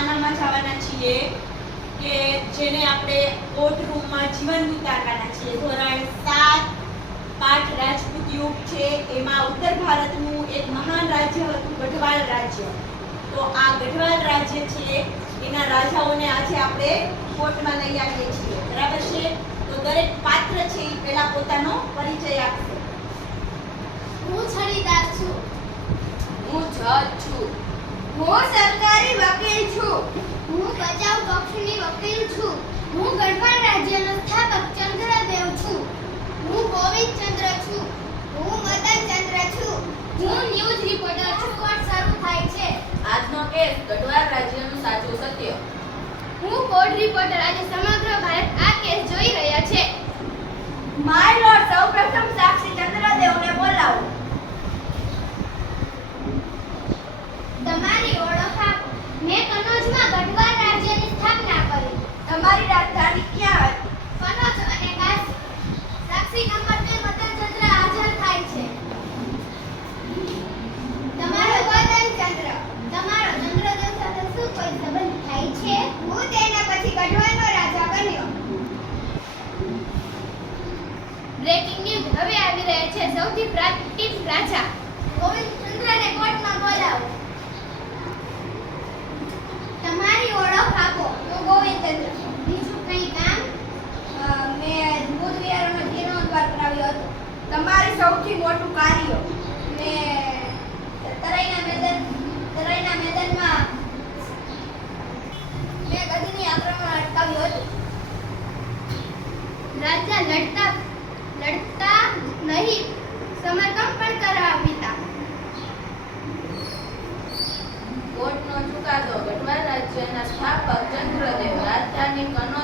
આનામાં જવાના છીએ કે જેને આપણે કોર્ટ રૂમમાં જીવન વિતાવવાના છીએ. ધોરણ 7 પાઠ રાજપૂત યુગ છે. એમાં ઉત્તર ભારતનું એક મહાન રાજ્ય હતું ગઢવાલ રાજ્ય. તો આ ગઢવાલ રાજ્ય છે એના રાજાઓને આજે આપણે કોર્ટમાં લઈ આવીએ છીએ. બરાબર છે? તો દરેક પાત્ર છે એ પહેલા પોતાનો પરિચય આપશે. હું છડીદાર છું. હું જજ છું. હું સરકારી વકીલ છું. હું બચાવ પક્ષની વકીલ છું. હું ગઢવાલ રાજ્યનો સ્થાપક ચંદ્રદેવ છું. હું ગોવિંદચંદ્ર છું. હું મદનચંદ્ર છું. હું ન્યૂઝ રિપોર્ટર છું. કોર્ટ શરૂ થાય છે. આજનો કેસ ગઢવાલ રાજ્યનું સાચું સત્ય. હું કોર્ટ રિપોર્ટર. આજે સમગ્ર ભારત આ કેસ જોઈ રહ્યા છે. માય લોર્ડ, સૌપ્રથમ સાક્ષી ચંદ્રદેવને બોલાવો. તમારી ઓળખ આપો. મેં કનોજમાં ગઢવાલ રાજ્યની સ્થાપના કરી. તમારી રાજધાની ક્યાં હતી? કનોજ અને કાશી. સાક્ષી નંબર 2 મદનચંદ્ર હાજર થાય છે. તમારો મદનચંદ્ર. તમારો ચંદ્રદેવ સાથે શું કોઈ સંબંધ થાય છે? હું તેના પછી ગઢવાલનો રાજા બન્યો. બ્રેકિંગ ન્યૂઝ હવે આવી રહ્યા છે. સૌથી પ્રાચીન રાજા ગોવિંદચંદ્રને કોર્ટમાં બોલાવો. તમારી ઓળખ આપો. હું ગોવિંદચંદ્ર. બીજું કંઈ કામ? મેં બુદ્ધ વિહારનો જીર્ણોદ્ધાર કરાવ્યો હતો. તમારું સૌથી મોટું કાર્ય? મેં તરાઈના મેદાનમાં મેં ગદીની આક્રમણ અટકાવ્યું હતું. રાજા લડતા નહીં, સમર્પણ પણ કરાવ્યા. કોર્ટનો ચુકાદો. ગઢવાલ રાજ્યના સ્થાપક ચંદ્રદેવ. રાજધાની કનોજ